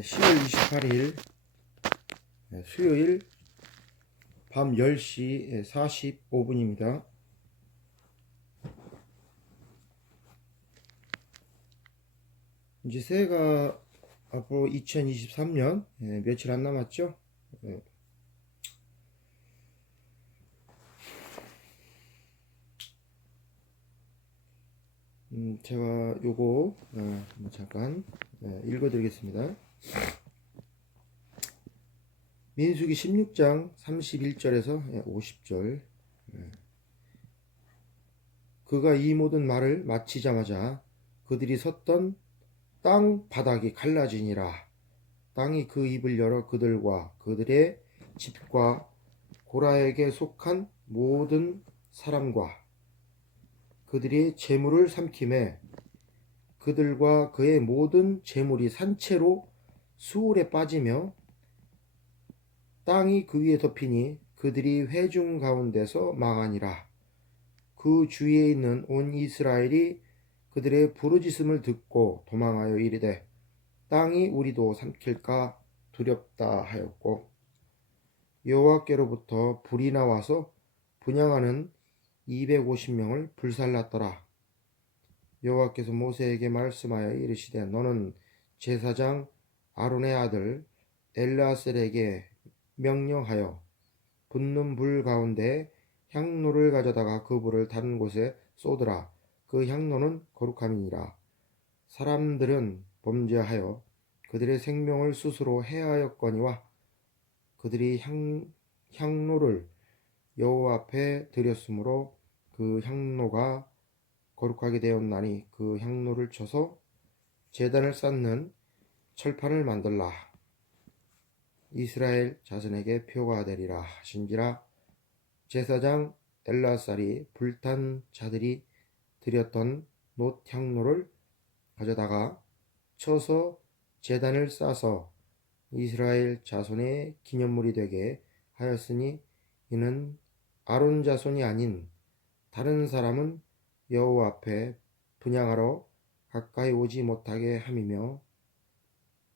10월 28일 수요일 밤 10시 45분입니다. 이제 새해가 앞으로 2023년 며칠 안 남았죠? 제가 요거 잠깐 읽어드리겠습니다. 민수기 16장 31절에서 50절. 그가 이 모든 말을 마치자마자 그들이 섰던 땅 바닥이 갈라지니라. 땅이 그 입을 열어 그들과 그들의 집과 고라에게 속한 모든 사람과 그들이 재물을 삼키매 그들과 그의 모든 재물이 산채로 수울에 빠지며 땅이 그 위에 덮이니 그들이 회중 가운데서 망하니라. 그 주위에 있는 온 이스라엘이 그들의 부르짖음을 듣고 도망하여 이르되 땅이 우리도 삼킬까 두렵다 하였고 여호와께로부터 불이 나와서 분향하는 250명을 불살랐더라. 여호와께서 모세에게 말씀하여 이르시되 너는 제사장 아론의 아들 엘르아셀에게 명령하여 붙는 불 가운데 향로를 가져다가 그 불을 다른 곳에 쏟으라. 그 향로는 거룩함이니라. 사람들은 범죄하여 그들의 생명을 스스로 해하였거니와 그들이 향로를 여호와 앞에 드렸으므로 그 향로가 거룩하게 되었나니 그 향로를 쳐서 제단을 쌓는 철판을 만들라. 이스라엘 자손에게 표가 되리라 하신지라. 제사장 엘라살이 불탄 자들이 드렸던 놋 향로를 가져다가 쳐서 제단을 쌓아서 이스라엘 자손의 기념물이 되게 하였으니 이는 아론 자손이 아닌 다른 사람은 여호와 앞에 분향하러 가까이 오지 못하게 함이며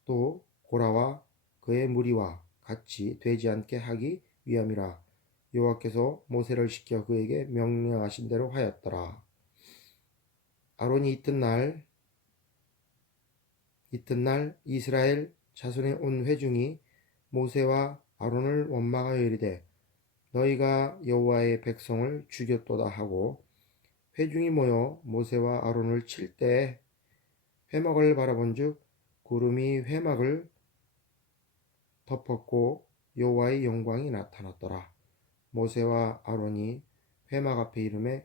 또 고라와 그의 무리와 같이 되지 않게 하기 위함이라. 여호와께서 모세를 시켜 그에게 명령하신 대로 하였더라. 아론이 이튿날 이스라엘 자손의 온 회중이 모세와 아론을 원망하여 이르되 너희가 여호와의 백성을 죽였도다 하고 회중이 모여 모세와 아론을 칠 때에 회막을 바라본즉 구름이 회막을 덮었고 여호와의 영광이 나타났더라. 모세와 아론이 회막 앞에 이르매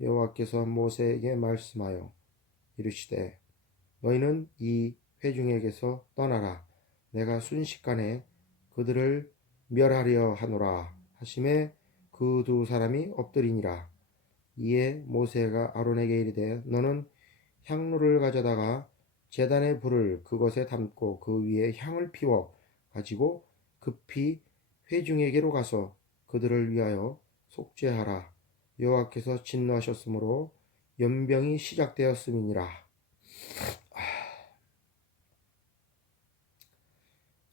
여호와께서 모세에게 말씀하여 이르시되 너희는 이 회중에게서 떠나라. 내가 순식간에 그들을 멸하려 하노라 하심에 그 두 사람이 엎드리니라. 이에 모세가 아론에게 이르되 너는 향로를 가져다가 제단의 불을 그것에 담고 그 위에 향을 피워 가지고 급히 회중에게로 가서 그들을 위하여 속죄하라. 여호와께서 진노하셨으므로 연병이 시작되었음이니라.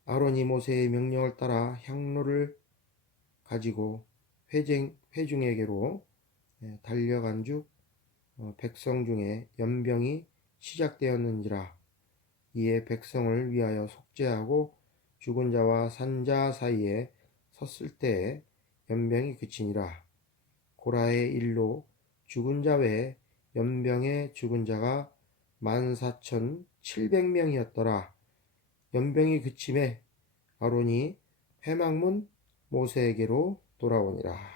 아론이 모세의 명령을 따라 향로를 가지고 회중에게로 달려간즉 백성 중에 연병이 시작되었는지라. 이에 백성을 위하여 속죄하고 죽은 자와 산 자 사이에 섰을 때에 연병이 그치니라. 고라의 일로 죽은 자 외에 연병에 죽은 자가 14,700명이었더라. 연병이 그침에 아론이 회막문 모세에게로 돌아오니라.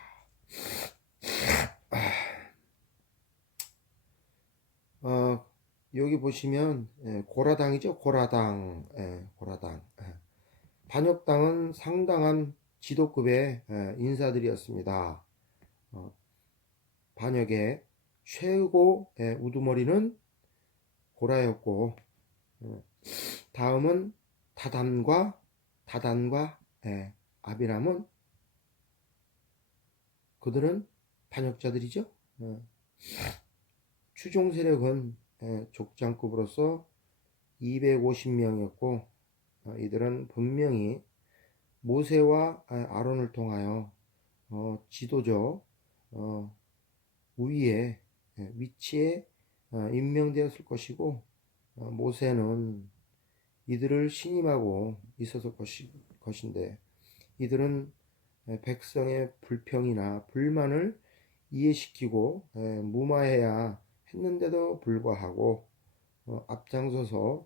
여기 보시면 고라당이죠. 고라당. 고라당. 반역당은 상당한 지도급의 인사들이었습니다. 반역의 최고 우두머리는 고라였고 다음은 다단과 아비람은 그들은 반역자들이죠. 추종 세력은 족장급으로서 250명이었고 이들은 분명히 모세와 아론을 통하여 지도적 우위에 위치에 임명되었을 것이고, 모세는 이들을 신임하고 있었을 것인데, 이들은 백성의 불평이나 불만을 이해시키고 무마해야 했는데도 불구하고 앞장서서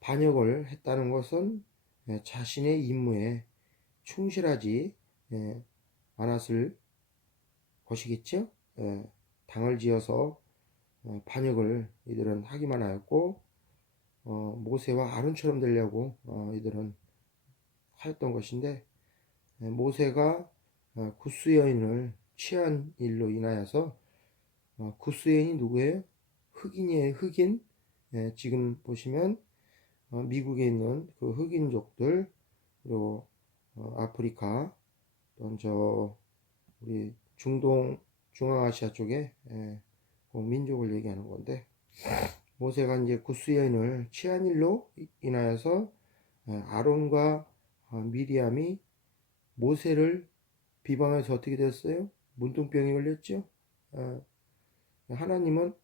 반역을 했다는 것은 자신의 임무에 충실하지 않았을 것이겠죠. 당을 지어서 반역을 이들은 하기만 하였고, 모세와 아론처럼 되려고 이들은 하였던 것인데, 모세가 구스 여인을 취한 일로 인하여서, 구스 여인이 누구예요? 흑인이에요. 흑인. 지금 보시면 미국에 있는 그 흑인족들, 그리고 아프리카, 또는 우리 중동 중앙아시아 쪽에 그 민족을 얘기하는 건데, 모세가 이제 구스 여인을 취한 일로 인하여서 아론과 미리암이 모세를 비방해서 어떻게 됐어요? 문둥병이 걸렸죠. 하나님은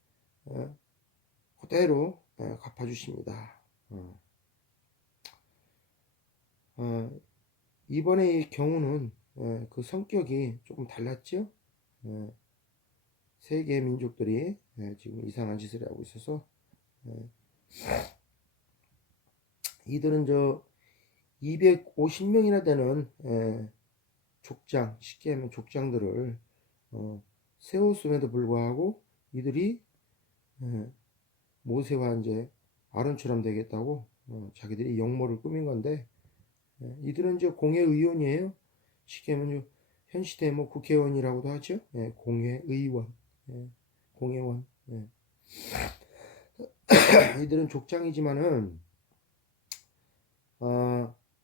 그대로 갚아주십니다. 이번에 이 경우는 그 성격이 조금 달랐죠. 세계 민족들이 지금 이상한 짓을 하고 있어서 이들은 250명이나 되는 족장, 쉽게 하면 족장들을 세웠음에도 불구하고 이들이 모세와 이제 아론처럼 되겠다고 자기들이 역모를 꾸민 건데, 이들은 이제 공회의원이에요. 쉽게 하면 현 시대 뭐 국회의원이라고도 하죠. 공회의원, 공회원. 이들은 족장이지만은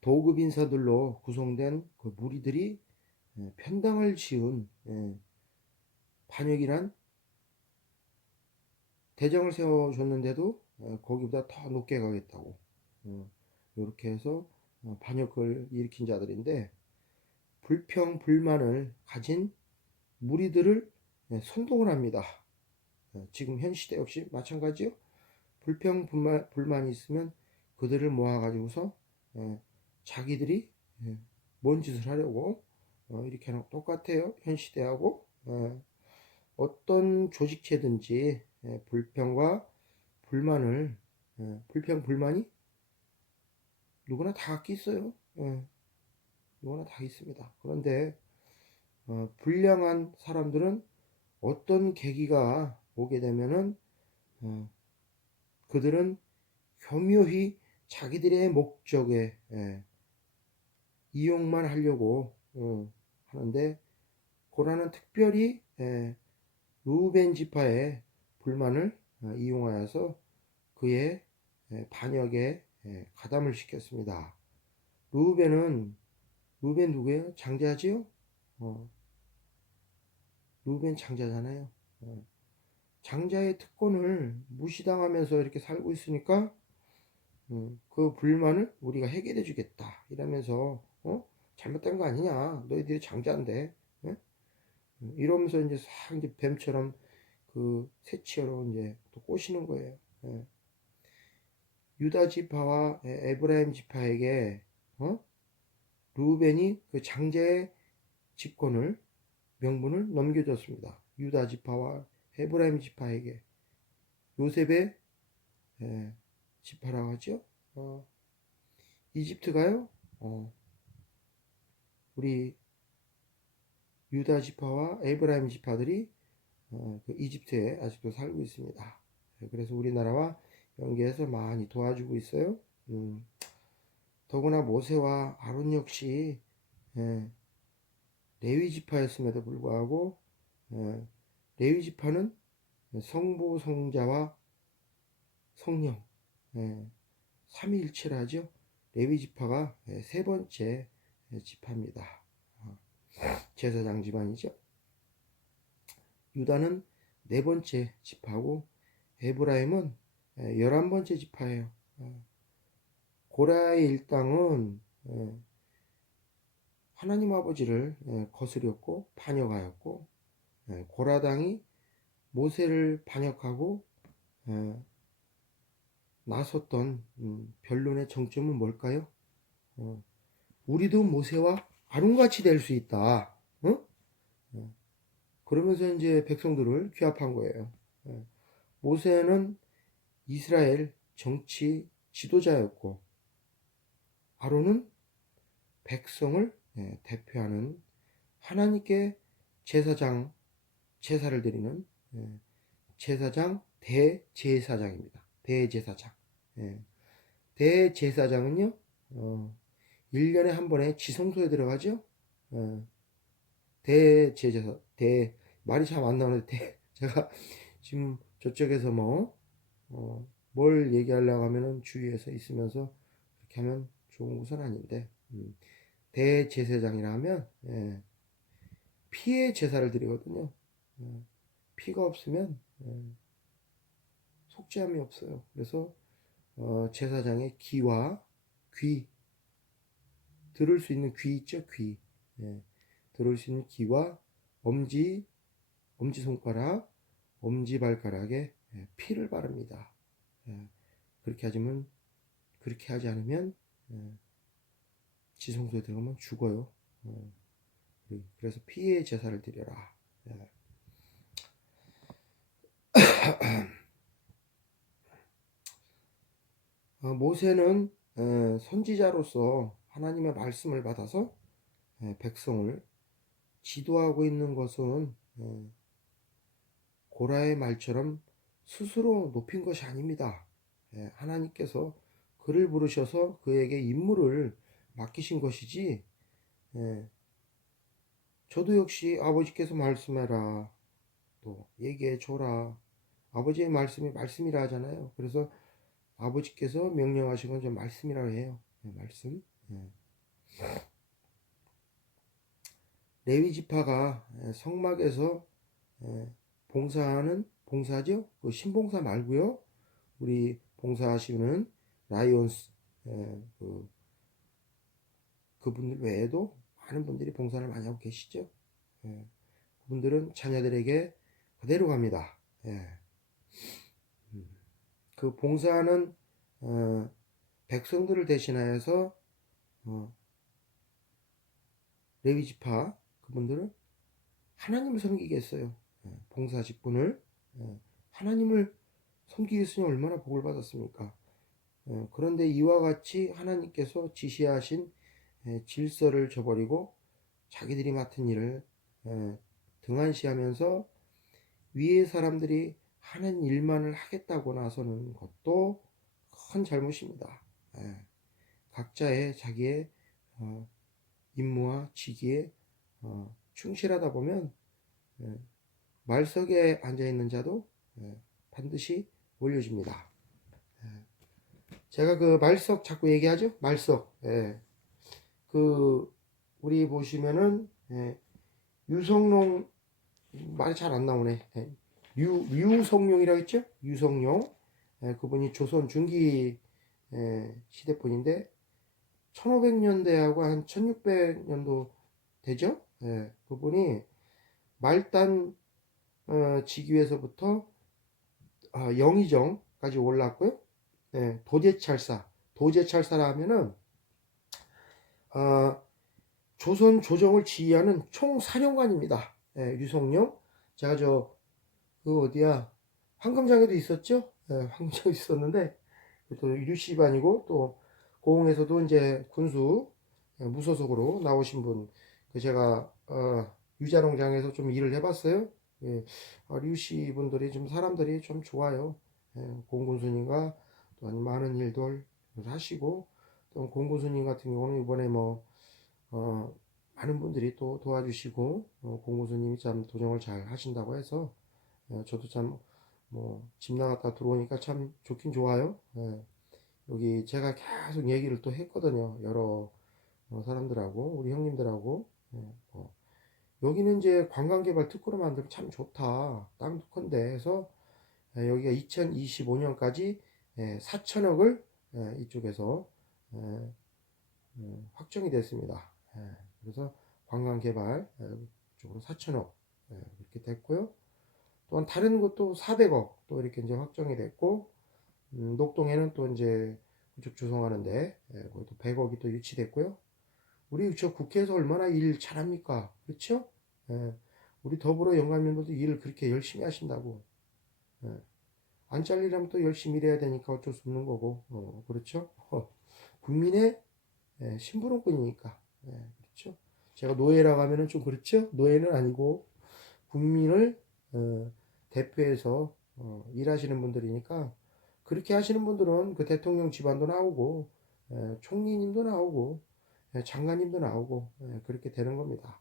도급 인사들로 구성된 그 무리들이 편당을 지은 반역이란 대장을 세워줬는데도 거기보다 더 높게 가겠다고 이렇게 해서 반역을 일으킨 자들인데, 불평 불만을 가진 무리들을 선동을 합니다. 지금 현 시대 역시 마찬가지요. 불평 불만이 있으면 그들을 모아가지고서 자기들이 뭔 짓을 하려고 이렇게 하는 거 똑같아요. 현 시대하고. 어떤 조직체든지 불평과 불만을 불평 불만이 누구나 다 갖고 있어요. 누구나 다 있습니다. 그런데 불량한 사람들은 어떤 계기가 오게 되면은 그들은 교묘히 자기들의 목적에 이용만 하려고 하는데, 고라는 특별히 루벤 지파의 불만을 이용하여서 그의 반역에 가담을 시켰습니다. 루벤 누구예요? 장자지요? 루벤 장자잖아요. 장자의 특권을 무시당하면서 이렇게 살고 있으니까 그 불만을 우리가 해결해 주겠다 이러면서 잘못된 거 아니냐, 너희들이 장자인데, 이러면서 이제 싹 이제 뱀처럼 그 새치어로 이제 또 꼬시는 거예요. 유다 지파와 에브라임 지파에게 루벤이 그 장자의 직권을 명분을 넘겨줬습니다. 유다 지파와 에브라임 지파에게. 요셉의 지파라고 하죠. 이집트가요. 우리 유다 지파와 에브라임 지파들이 그 이집트에 아직도 살고 있습니다. 그래서 우리나라와 연계해서 많이 도와주고 있어요. 더구나 모세와 아론 역시 레위 지파였음에도 불구하고 레위 지파는 성부, 성자와 성령 삼위일체를 하죠. 레위 지파가 세 번째 지파입니다. 제사장 집안이죠. 유다는 네 번째 지파고 에브라임은 11번째 지파예요. 고라의 일당은 하나님 아버지를 거스렸고 반역하였고, 고라당이 모세를 반역하고 나섰던 변론의 정점은 뭘까요? 우리도 모세와 아론같이 될 수 있다. 어? 그러면서 이제 백성들을 규합한 거예요. 모세는 이스라엘 정치 지도자였고, 아론은 백성을 대표하는 하나님께 제사를 드리는 제사장 대제사장입니다. 대제사장. 대제사장은요, 1년에 한 번에 지성소에 들어가죠. 대제사장, 말이 참 안 나오는데, 제가 지금 저쪽에서 뭘 얘기하려고 하면은 주위에서 있으면서 그렇게 하면 좋은 것은 아닌데, 대제사장이라 하면, 피의 제사를 드리거든요. 피가 없으면, 속죄함이 없어요. 그래서, 제사장의 귀와 귀, 들을 수 있는 귀 있죠? 귀. 들을 수 있는 귀와 엄지손가락, 엄지발가락에 피를 바릅니다. 그렇게 하지 않으면 지성소에 들어가면 죽어요. 그래서 피의 제사를 드려라. 모세는 선지자로서 하나님의 말씀을 받아서 백성을 지도하고 있는 것은 고라의 말처럼 스스로 높인 것이 아닙니다. 하나님께서 그를 부르셔서 그에게 임무를 맡기신 것이지, 저도 역시 아버지께서 말씀해라, 또 얘기해 줘라. 아버지의 말씀이 말씀이라 하잖아요. 그래서 아버지께서 명령하신 건 좀 말씀이라고 해요. 말씀. 레위 지파가 성막에서 봉사죠. 그 신봉사 말고요. 우리 봉사하시는 라이온스 그분들 외에도 많은 분들이 봉사를 많이 하고 계시죠. 그분들은 자녀들에게 그대로 갑니다. 그 봉사하는 백성들을 대신하여서 레위 지파 그분들은 하나님을 섬기겠어요. 봉사 직분을 하나님을 섬기겠으니 얼마나 복을 받았습니까? 그런데 이와 같이 하나님께서 지시하신 질서를 저버리고 자기들이 맡은 일을 등한시하면서 위의 사람들이 하는 일만을 하겠다고 나서는 것도 큰 잘못입니다. 각자의 자기의 임무와 직위에 충실하다 보면 말석에 앉아있는 자도 반드시 올려집니다. 제가 그 말석 자꾸 얘기하죠? 말석. 우리 보시면은 유성룡, 말이 잘 안 나오네. 유성룡이라고 했죠? 유성룡. 그분이 조선 중기 시대분인데 1500년대하고 한 1600년도 되죠? 그분이 말단 직위에서부터 영의정까지 올랐고요. 도제찰사라 하면은 조선 조정을 지휘하는 총사령관입니다. 유성룡. 제가 그 어디야, 황금장에도 있었죠? 황금장에 있었는데 또 유시반이고 또 고흥에서도 이제 군수 무소속으로 나오신 분, 제가 유자농장에서 좀 일을 해봤어요. 류씨 분들이 좀 사람들이 좀 좋아요. 공군수님과 또 많은 일들 하시고, 또 공군수님 같은 경우는 이번에 많은 분들이 또 도와주시고, 공군수님이 참 도정을 잘 하신다고 해서 저도 참 집 나갔다 들어오니까 참 좋긴 좋아요. 여기 제가 계속 얘기를 또 했거든요. 여러 사람들하고 우리 형님들하고 여기는 이제 관광개발 특구로 만들면 참 좋다. 땅도 큰데 해서 여기가 2025년까지 4천억을 이쪽에서 예, 확정이 됐습니다. 그래서 관광 개발 쪽으로 4천억 이렇게 됐고요. 또한 다른 곳도 400억 또 이렇게 이제 확정이 됐고, 녹동에는 또 이제 구축 조성하는데 거기도 100억이 또 유치됐고요. 우리 저 국회에서 얼마나 일 잘합니까? 그렇죠? 예, 우리 더불어 영감님들도 일을 그렇게 열심히 하신다고. 예, 안 잘리려면 또 열심히 일해야 되니까 어쩔 수 없는 거고, 그렇죠? 국민의 심부름꾼이니까. 그렇죠? 제가 노예라고 하면은 좀 그렇죠? 노예는 아니고 국민을 대표해서 일하시는 분들이니까, 그렇게 하시는 분들은 그 대통령 집안도 나오고 총리님도 나오고 장관님도 나오고 그렇게 되는 겁니다.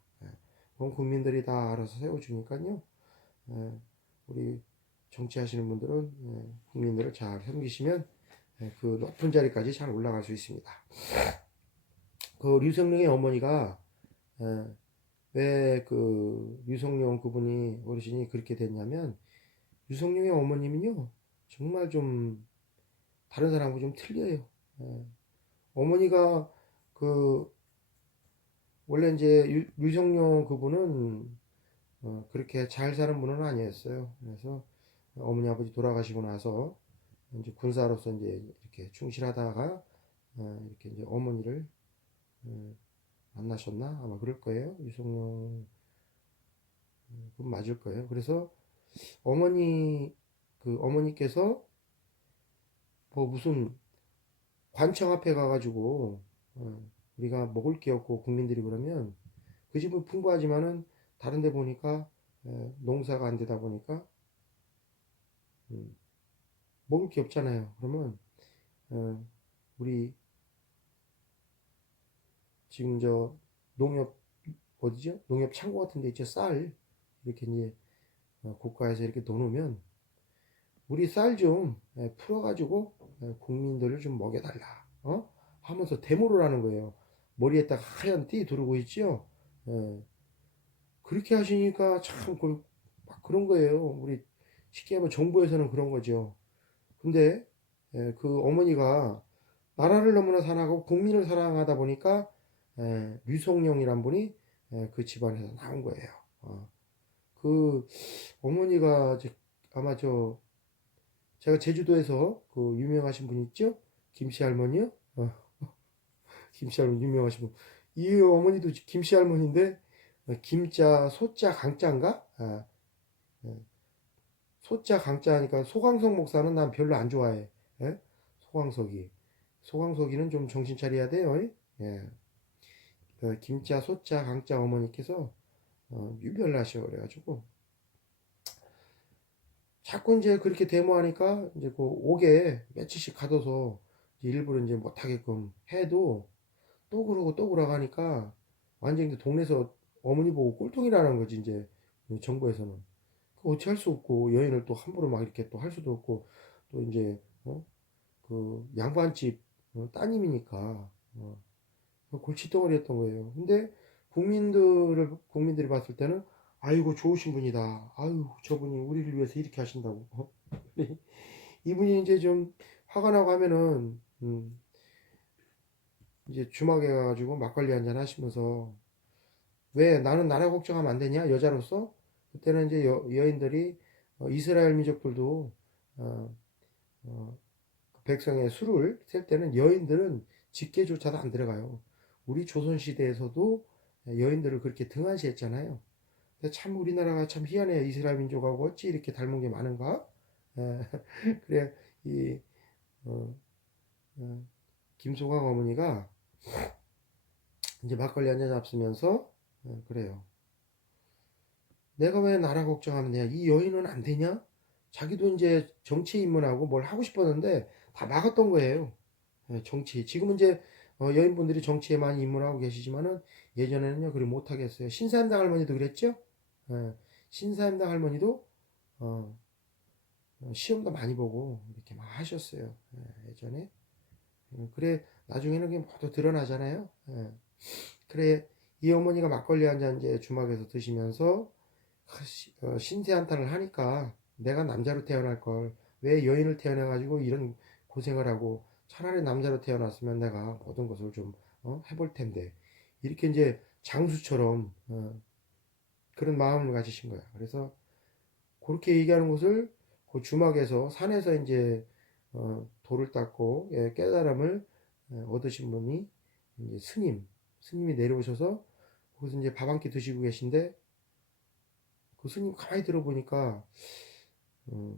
그건 국민들이 다 알아서 세워주니까요. 우리 정치하시는 분들은 국민들을 잘 섬기시면 그 높은 자리까지 잘 올라갈 수 있습니다. 그 류성룡의 어머니가 왜 그 류성룡 그분이 어르신이 그렇게 됐냐면, 류성룡의 어머님은요 정말 좀 다른 사람하고 좀 틀려요. 어머니가 그 원래 이제 류성룡 그분은 그렇게 잘 사는 분은 아니었어요. 그래서 어머니 아버지 돌아가시고 나서 이제 군사로서 이제 이렇게 충실하다가 이렇게 이제 어머니를 만나셨나 아마 그럴 거예요. 유성룡 그분 맞을 거예요. 그래서 어머니께서 뭐 무슨 관청 앞에 가가지고 우리가 먹을 게 없고 국민들이 그러면, 그 집은 풍부하지만은 다른 데 보니까 농사가 안 되다 보니까 음, 먹을 게 없잖아요. 그러면 우리 지금 저 농협 어디죠? 농협 창고 같은 데 있죠. 쌀 이렇게 이제 국가에서 이렇게 넣어놓으면 우리 쌀 좀 풀어가지고 국민들을 좀 먹여달라 하면서 데모를 하는 거예요. 머리에다가 하얀 띠 두르고 있죠. 예, 그렇게 하시니까 참 막 그런 거예요. 우리 쉽게 하면 정부에서는 그런 거죠. 근데 그 어머니가 나라를 너무나 사랑하고 국민을 사랑하다 보니까 류성룡이란 분이 그 집안에서 나온 거예요. 그 어머니가 아마 제가 제주도에서 그 유명하신 분 있죠? 김씨 할머니요? 김씨 할머니 유명하신 분. 이 어머니도 김씨 할머니인데 김자 소자 강자인가? 소자 강자 하니까 소광석 목사는 난 별로 안 좋아해. 예? 소광석이는 좀 정신 차려야 돼요. 예. 그 김자 소자 강자 어머니께서 유별나셔 그래가지고 자꾸 이제 그렇게 데모하니까 이제 그 옥에 며칠씩 가둬서 일부러 이제 못하게끔 해도 또 그러고 또 그러고 하니까 완전히 이제 동네에서 어머니 보고 꼴통이라는 거지 이제 정부에서는. 그 어찌 할 수 없고 여인을 또 함부로 막 이렇게 또 할 수도 없고, 또 이제 그 양반집 따님이니까 골칫덩어리였던 거예요. 근데 국민들이 봤을 때는 아이고 좋으신 분이다. 아유 저분이 우리를 위해서 이렇게 하신다고. 이분이 이제 좀 화가 나고 하면은 이제 주막에 가가지고 막걸리 한잔 하시면서, 왜 나는 나라 걱정하면 안 되냐 여자로서. 그때는 이제 여인들이 이스라엘 민족들도 어, 그 백성의 수를 셀 때는 여인들은 직계조차도 안 들어가요. 우리 조선시대에서도 여인들을 그렇게 등한시했잖아요. 근데 참 우리나라가 참 희한해요. 이스라엘 민족하고 어찌 이렇게 닮은 게 많은가. 그래 이 어, 어, 김소광 어머니가 이제 막걸리 한잔 잡수면서 그래요. 내가 왜 나라 걱정하면 되냐? 이 여인은 안 되냐? 자기도 이제 정치에 입문하고 뭘 하고 싶었는데 다 막았던 거예요. 정치. 지금은 이제 여인분들이 정치에 많이 입문하고 계시지만은 예전에는요, 그리 못하겠어요. 신사임당 할머니도 그랬죠? 예, 신사임당 할머니도 어, 시험도 많이 보고 이렇게 막 하셨어요. 예전에. 그래, 나중에는 그게 모두 드러나잖아요. 그래, 이 어머니가 막걸리 한 잔 이제 주막에서 드시면서 신세 한탄을 하니까, 내가 남자로 태어날 걸 왜 여인을 태어나가지고 이런 고생을 하고 차라리 남자로 태어났으면 내가 모든 것을 좀 해볼 텐데 이렇게 이제 장수처럼 그런 마음을 가지신 거야. 그래서 그렇게 얘기하는 것을 그 주막에서 산에서 이제 돌을 닦고 깨달음을 얻으신 분이 이제 스님이 내려오셔서 거기서 이제 밥 한 끼 드시고 계신데 그 스님 가만히 들어보니까 어,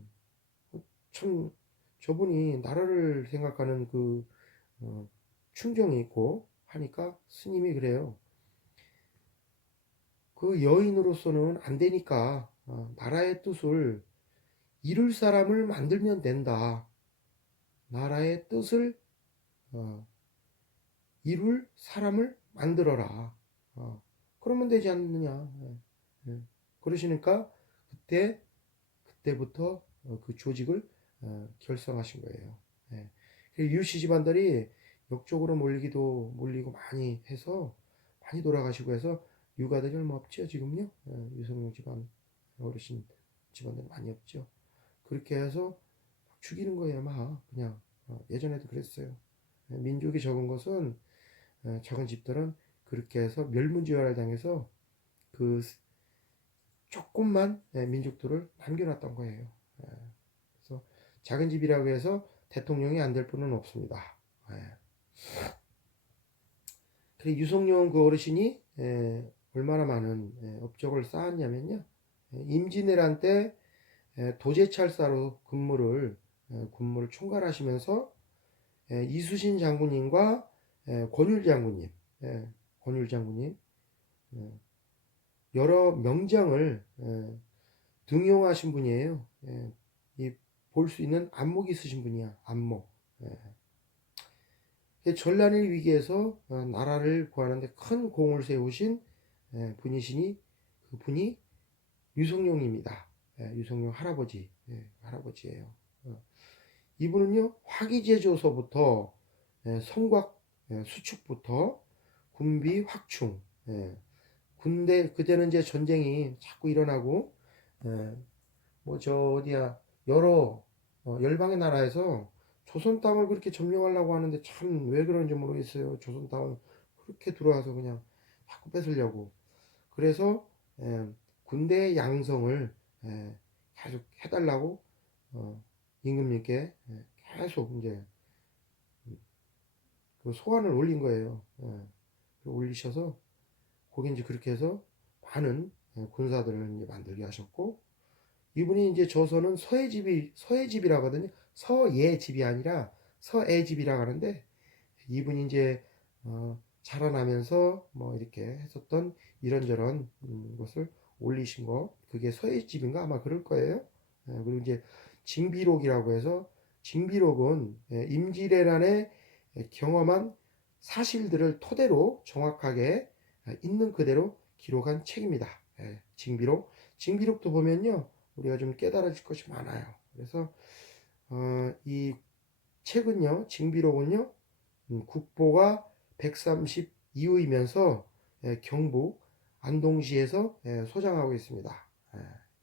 참 저분이 나라를 생각하는 그 충정이 있고 하니까 스님이 그래요. 그 여인으로서는 안 되니까 나라의 뜻을 이룰 사람을 만들면 된다. 나라의 뜻을 어, 이룰 사람을 만들어라. 그러면 되지 않느냐. 예. 그러시니까 그때부터 그 조직을 결성하신 거예요. 예. 유씨 집안들이 역적으로 몰리고 많이 해서 많이 돌아가시고 해서 유가들이 얼마 없죠 지금요. 유성룡 집안 어르신 집안들 많이 없죠. 그렇게 해서 죽이는 거예요 막 그냥. 예전에도 그랬어요. 민족이 적은 것은 적은 집들은 그렇게 해서 멸문지화를 당해서 그 조금만 민족들을 남겨놨던 거예요. 그래서 작은 집이라고 해서 대통령이 안 될 분은 없습니다. 그리고 유성룡 그 어르신이 얼마나 많은 업적을 쌓았냐면요. 임진왜란 때 도제찰사로 군무를 총괄하시면서 이수신 장군님과 권율 장군님, 권율 장군님 여러 명장을 등용하신 분이에요. 볼 수 있는 안목이 있으신 분이야. 안목. 전란일 위기에서 나라를 구하는데 큰 공을 세우신 분이시니 그 분이 유성룡입니다. 유성룡 할아버지예요. 이분은요 화기제조서부터 성곽 수축부터 군비 확충 군대 그때는 이제 전쟁이 자꾸 일어나고 뭐 저 어디야 여러 열방의 나라에서 조선 땅을 그렇게 점령하려고 하는데 참 왜 그런지 모르겠어요. 조선 땅을 그렇게 들어와서 그냥 자꾸 뺏으려고. 그래서 군대 양성을 계속 해달라고 임금님께 계속 이제 그 소환을 올린 거예요. 올리셔서 거기 이제 그렇게 해서 많은 군사들을 이제 만들게 하셨고 이분이 이제 조선은 서해집이라고 하거든요. 서예집이 아니라 서해집이라고 하는데 이분이 이제 자라나면서 뭐 이렇게 했었던 이런저런 것을 올리신 거 그게 서해집인가 아마 그럴 거예요. 그리고 이제 징비록이라고 해서 징비록은 임진왜란에 경험한 사실들을 토대로 정확하게 있는 그대로 기록한 책입니다. 징비록도 보면요 우리가 좀 깨달아질 것이 많아요. 그래서 이 책은요 징비록은요 국보가 132호이면서 경북 안동시에서 소장하고 있습니다.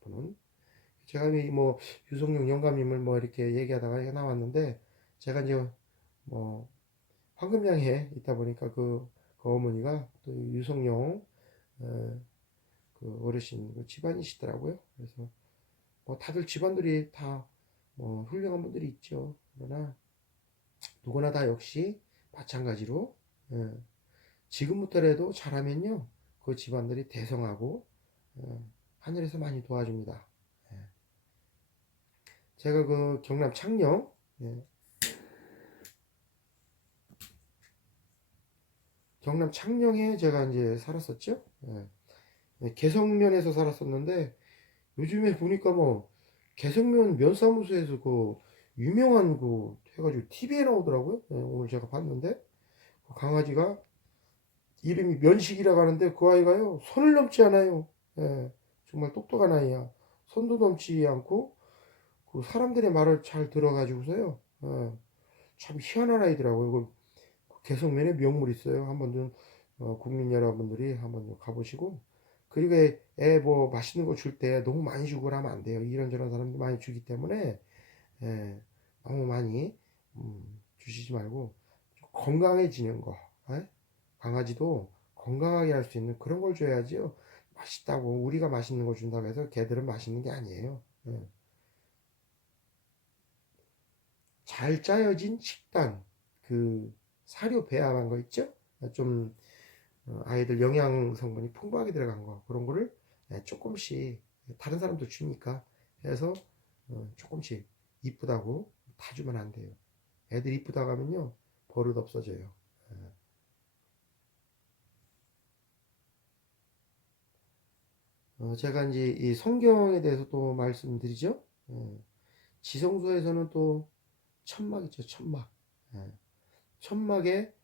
분은 제가 뭐 유성룡 영감님을 뭐 이렇게 얘기하다가 나왔는데 제가 이제 뭐 황금량에 있다 보니까 그 어머니가 또 유성룡 그 어르신 그 집안이시더라고요. 그래서 뭐 다들 집안들이 다 뭐 훌륭한 분들이 있죠. 그러나 누구나 다 역시 마찬가지로 지금부터라도 잘하면요 그 집안들이 대성하고 하늘에서 많이 도와줍니다. 제가 그 경남 창녕 경남 창녕에 제가 이제 살았었죠. 개성면에서 살았었는데 요즘에 보니까 뭐 개성면 면사무소에서 그 유명한 그 해가지고 TV에 나오더라고요. 오늘 제가 봤는데 그 강아지가 이름이 면식이라고 하는데 그 아이가요 손을 넘지 않아요. 정말 똑똑한 아이야. 손도 넘지 않고 그 사람들의 말을 잘 들어가지고서요. 참 희한한 아이더라고요. 그 개성면에 명물 있어요. 한번 좀 국민 여러분들이 한번 좀 가보시고 그리고 애 뭐 맛있는 거 줄 때 너무 많이 주고 하면 안 돼요. 이런저런 사람들 많이 주기 때문에 너무 많이 주시지 말고 좀 건강해지는 거, 예? 강아지도 건강하게 할 수 있는 그런 걸 줘야지요. 맛있다고 우리가 맛있는 걸 준다고 해서 걔들은 맛있는 게 아니에요. 예. 잘 짜여진 식단, 그 사료 배합한 거 있죠? 좀 아이들 영양 성분이 풍부하게 들어간 거 그런 거를 조금씩 다른 사람도 주니까 해서 조금씩 이쁘다고 다 주면 안 돼요. 애들 이쁘다고 하면요 버릇 없어져요. 제가 이제 이 성경에 대해서 또 말씀드리죠. 지성소에서는 또 천막 있죠, 천막. 천막에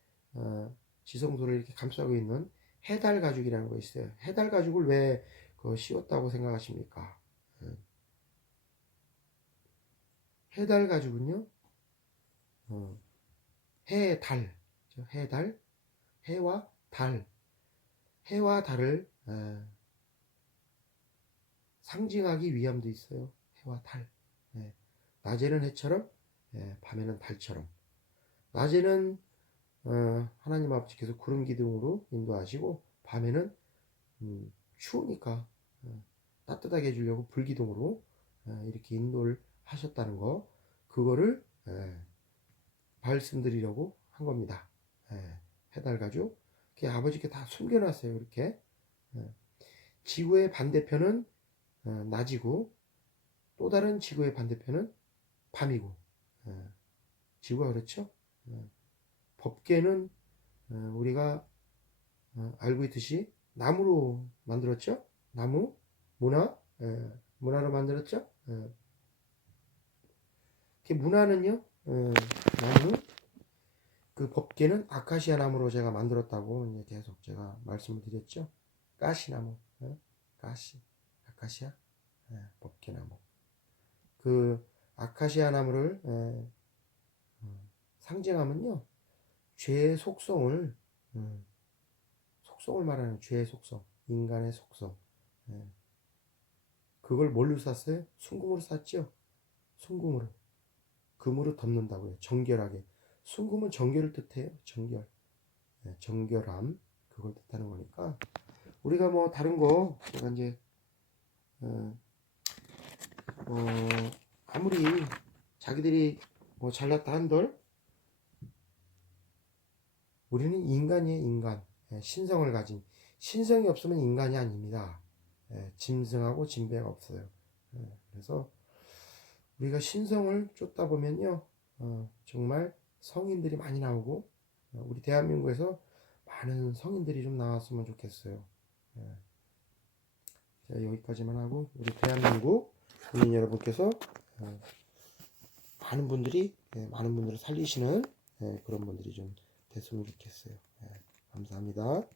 지성소를 이렇게 감싸고 있는 해달 가죽이라는 거 있어요. 해달 가죽을 왜 씌웠다고 생각하십니까? 해달 가죽은요, 해, 달, 해, 달, 해와 달, 해와 달을 상징하기 위함도 있어요. 해와 달. 낮에는 해처럼, 밤에는 달처럼. 낮에는 하나님 아버지께서 구름 기둥으로 인도하시고, 밤에는 추우니까 따뜻하게 해주려고 불기둥으로 이렇게 인도를 하셨다는 거, 그거를 말씀드리려고 한 겁니다. 해달가지고 아버지께 다 숨겨놨어요. 이렇게 지구의 반대편은 낮이고 또 다른 지구의 반대편은 밤이고 지구가 그렇죠. 법계는 우리가 알고 있듯이 나무로 만들었죠. 나무, 문화, 문화로 만들었죠. 문화는요, 나무, 그 법계는 아카시아 나무로 제가 만들었다고 이제 계속 제가 말씀을 드렸죠. 가시나무, 가시, 아카시아, 법계나무. 그 아카시아 나무를 상징하면요, 죄의 속성을 속성을 말하는 죄의 속성, 인간의 속성. 그걸 뭘로 쌌어요? 순금으로 쌌죠. 순금으로. 금으로 덮는다고요. 정결하게. 순금은 정결을 뜻해요. 정결. 정결함. 그걸 뜻하는 거니까. 우리가 뭐 다른 거, 제가 이제, 아무리 자기들이 뭐 잘났다 한들, 우리는 인간이에요, 인간. 신성을 가진. 신성이 없으면 인간이 아닙니다. 짐승하고 진배가 없어요. 그래서 우리가 신성을 쫓다 보면요, 정말 성인들이 많이 나오고, 우리 대한민국에서 많은 성인들이 좀 나왔으면 좋겠어요. 자, 여기까지만 하고, 우리 대한민국 국민 여러분께서 많은 분들을 살리시는 그런 분들이 좀 됐으면 좋겠어요. 감사합니다.